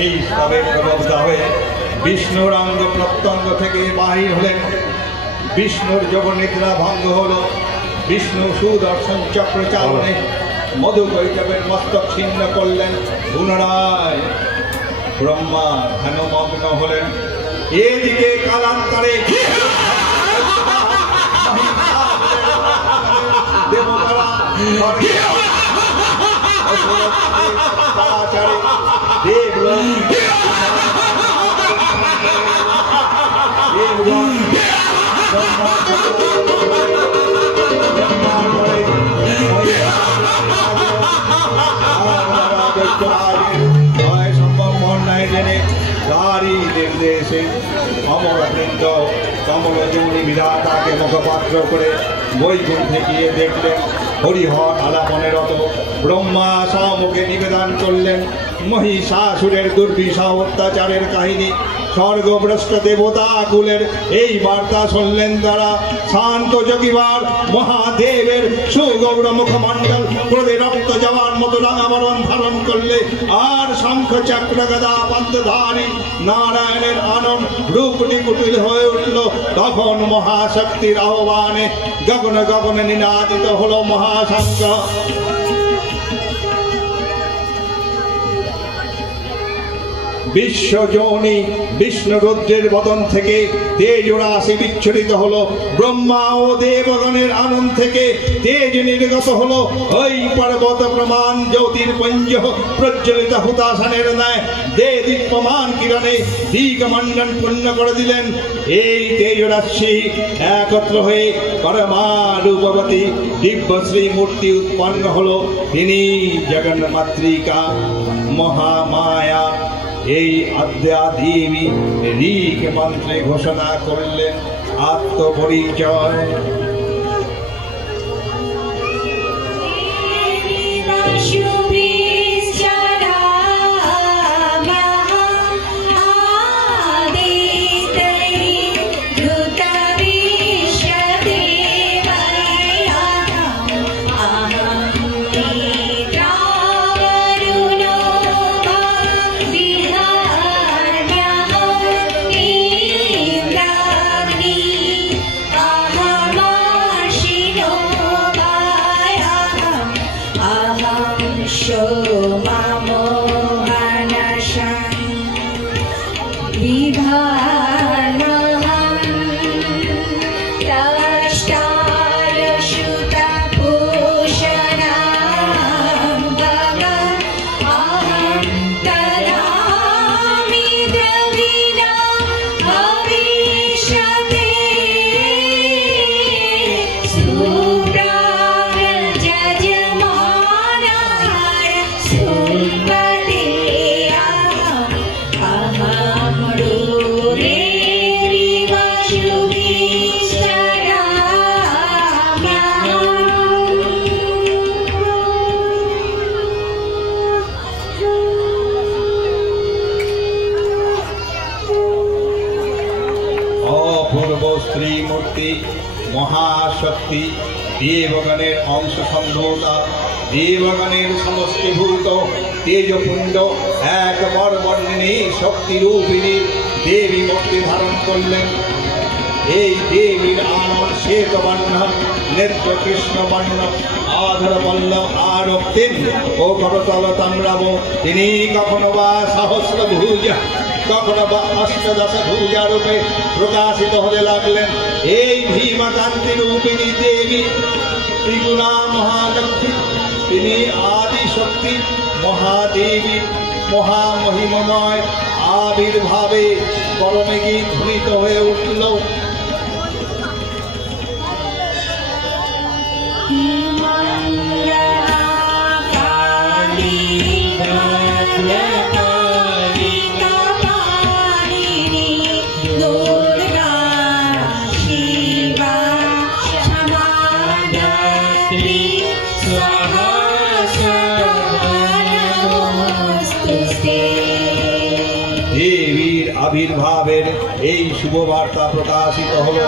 এই স্তবে প্রবদ্ধ হয়ে বিষ্ণুর অঙ্গ প্রত্যঙ্গ থেকে বাহির হলেন। বিষ্ণুর যোগ নিদ্রা ভঙ্গ হল। বিষ্ণু সুদর্শন চক্র চালনে মধু কৈটবের মস্তক ছিন্ন করলেন। পুনরায় ব্রহ্মা ধ্যানমগ্ন হলেন। এদিকে কালান্তরে দেবতারা निर्देशे अमरबृंद कमलजौनी विधाताके मुखपात्र करे वैकुंठे गिये देखलेन हरिहर आलापने रत। ब्रह्मा सम्मुखे निवेदन करलेन महिषासुरेर दुर्बिषह अत्याचारेर काहिनी। स्वर्गभ्रष्ट देवता कुलेर এই বার্তা শুনলেন তারা। শান্ত যোগীবার মহাদেবের সুগৌর মুখমণ্ডল ক্রোধে রক্ত যাওয়ার মতো রাঙাবরণ ধারণ করলে আর শঙ্খ চক্র গদা পদ্মধারী নারায়ণের আনন রূপটি কুটিল হয়ে উঠল। তখন মহাশক্তির আহ্বানে গগনে গগনে নিনাদিত হলো মহাশঙ্খ। বিশ্বজননী বিষ্ণু রুদ্রের বদন থেকে তেজ রাশি বিচ্ছুরিত হলো। ব্রহ্মা ও দেবগণের আনন্দ থেকে তেজ নির্গত হলো। ওই পর্বত প্রমাণ জ্যোতির্পুঞ্জ প্রজ্বলিত হুতাসনের ন্যায় দে দীপ্যমান কিরণে দিগমণ্ডল পূর্ণ করে দিলেন। এই তেজ রাশি একত্র হয়ে পরমা রূপবতী দিব্যশ্রী মূর্তি উৎপন্ন হলো। তিনি জগন্মাতৃকা মহামায়া। এই আদ্যা দেবী ঋক মন্ত্রে ঘোষণা করলেন আত্মপরিচয়। महाशक्ति देवगणेर अंश सम्भूता देवगणेर समष्टिभूत तेजपुंज एक बर्वर्णिनी शक्ति रूपिणी देवी मूर्ति धारण करलेन। এই দেবীর আনন শ্বেত বর্ণ নেত্র কৃষ্ণ বর্ণ আধর পল্লব আরক্তিন ও করতল তাম্রাব। তিনি কখনো বা সহস্র ভুজা কখনো বা অষ্টদশ ভুজা রূপে প্রকাশিত হতে লাগলেন। এই ভীমকান্তি রূপিণী দেবী ত্রিগুণা মহালক্ষ্মী। তিনি আদি শক্তি মহাদেবী মহামহিমময় আবির্ভাবে করণে গীত ধ্বনিত হয়ে উঠল। देवीर आविर्भावेर এই শুভবার্তা প্রকাশিত হলো।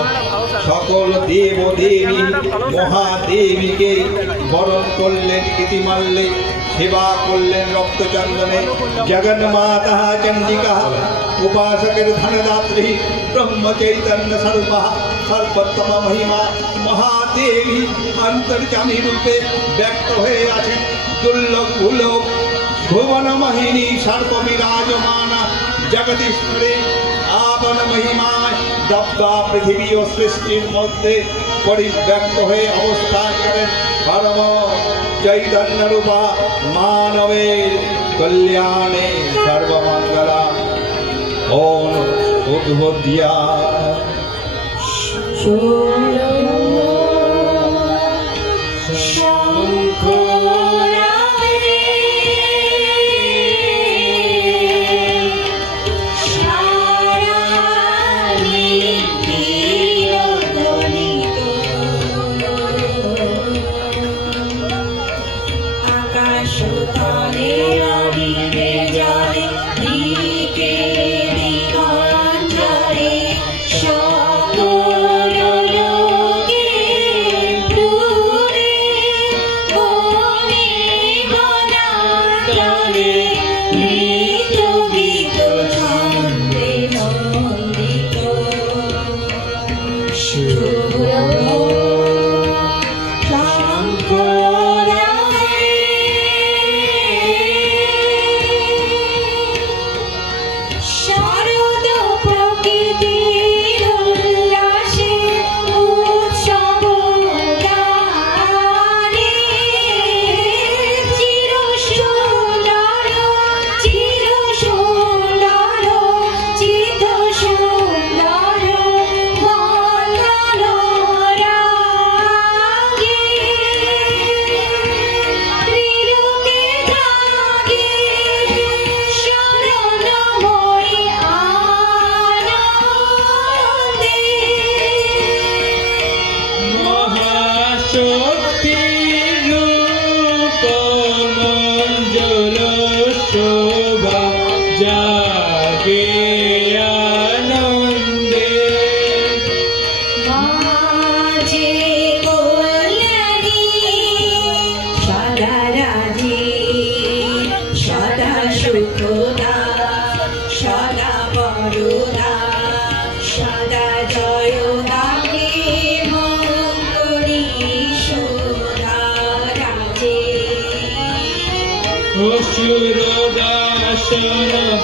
সকল দেব দেবী মহাদেবীকে বরণ করলেন। ইতিমধ্যে सेवा करलें रक्तचंदने जगन्माता चंडिका उपासकेर धनदात्री ब्रह्म चैतन्य सर्वोत्तम महिमा महादेवी अंतर्जामी रूपे व्यक्त हुए आছেন दुर्लभ भूलोक भुवन मोहिनी सर्प विराजमाना जगदीश्वरी आपन महिमा दब्दा पृथ्वी और सृष्टिर मध्य परिव्यक्त हुए अवस्थान करें परम चैतन्य रूपा मानवेर कल्याणे सर्वमंगला ओम उद्बोध्या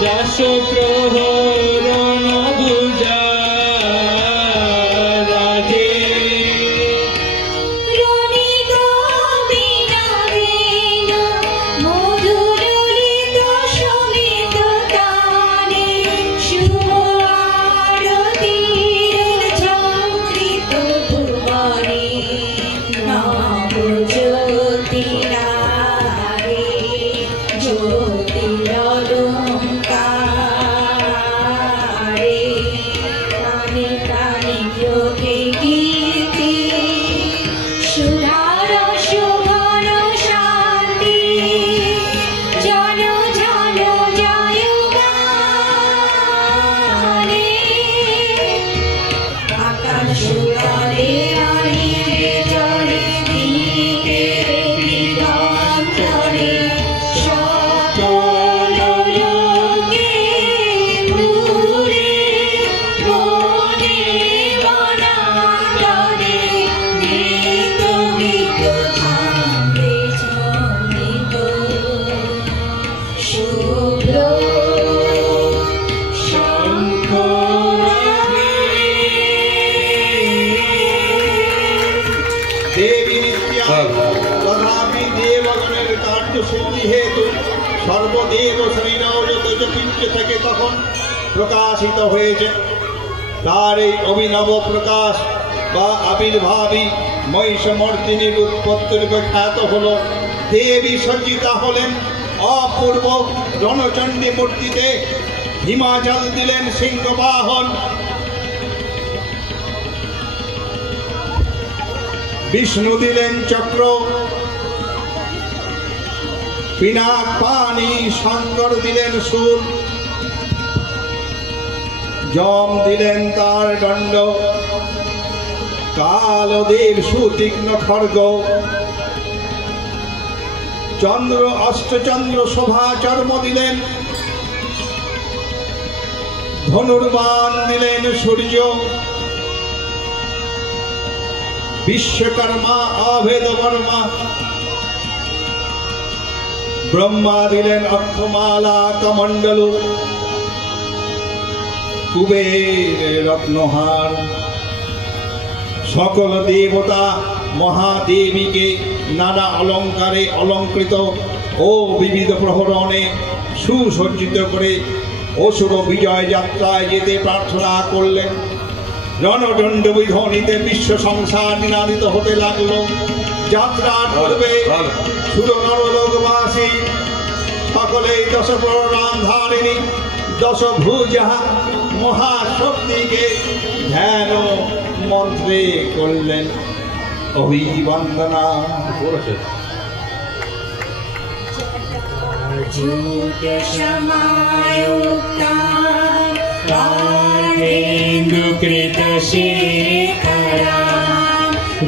दास प्रहरण भुजा राधे तथापि देवगणের कार्य सिद्धि हेतु सर्वदेव श्रीनवजोत पिंड থেকে তখন প্রকাশিত হয়েছে। তার এই অভিনব প্রকাশ বা আবির্ভাবই মহিষমর্দিনীর উৎপত্তির খ্যাত হল। দেবী সজ্জিতা হলেন অপূর্ব রণচণ্ডী মূর্তিতে, হিমাচল দিলেন সিংহবাহন, বিষ্ণু দিলেন চক্র, পিনাক পানি, শঙ্কর দিলেন শূল, যম দিলেন তার দণ্ড, কালদেব সুতীক্ষ্ণ খড়গ, চন্দ্র অষ্টচন্দ্র শোভা চর্ম দিলেন, ধনুর্বাণ দিলেন সূর্য, বিশ্বকর্মা অভেদ বর্মা, ব্রহ্মা দিলেন অক্ষমালা কমণ্ডলু, কুবের রত্নহার। সকল দেবতা মহাদেবীকে নানা অলঙ্কারে অলঙ্কৃত ও বিবিধ প্রহরণে সুসজ্জিত করে অসুর বিজয় যাত্রায় যেতে প্রার্থনা করলেন। রণদণ্ড বিধ্বনিতে বিশ্ব সংসার নিনাদিত হতে লাগলো। যাত্রার পূর্বে সুর নরলোকবাসী সকলেই দশ প্রণাম ধারিণী দশভুজা মহাশক্তিকে ধ্যান মন্ত্রে করলেন অভিবন্দনা। कृतशेखरा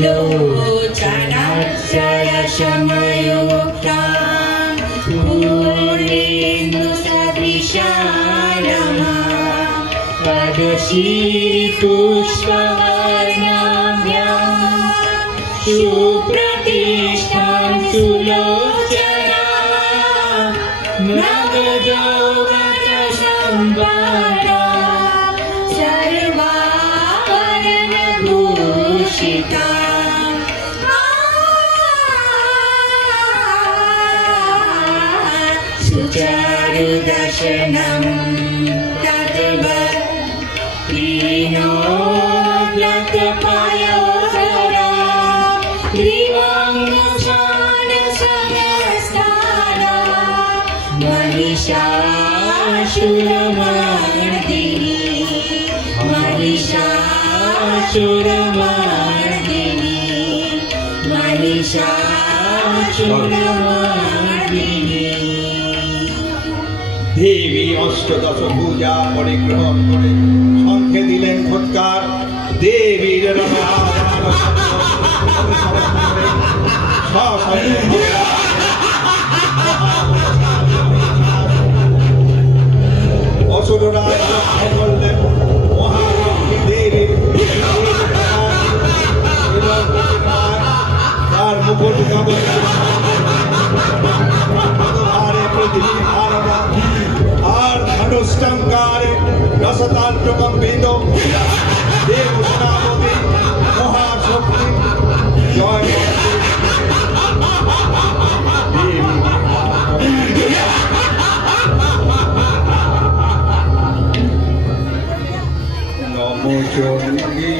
लोचनाक्षय समयुक्ता पूर्णेन्दुसदृशानमा पदशी पुष्पवर्णाभ्यां सुप्रतिष्ठां सुलोचना नवजौवनसम्पदा सर्वाभरणभूषिता सुचारुदर्शनं तद्वत्तीनोऽप्लतपयोधरा त्रिवङ्गशानसहस्राणा महिषासुरमर्दिनी महिषासुरमर्दिनी महिषासुरमर्दिनी। देवी अष्टदश भुजा परिग्रहण करे शंखे दिलेन फटकार। देवीर असुररा করলেন মহালক্ষ্মী দেবীর তার মুকুট পৃথিবী ভারতা আর ধনুষ্টঙ্কারে রসতান্ত্রকম্পিত দেব সেনাপতি মহাশক্তি জয় নমো চণ্ডী।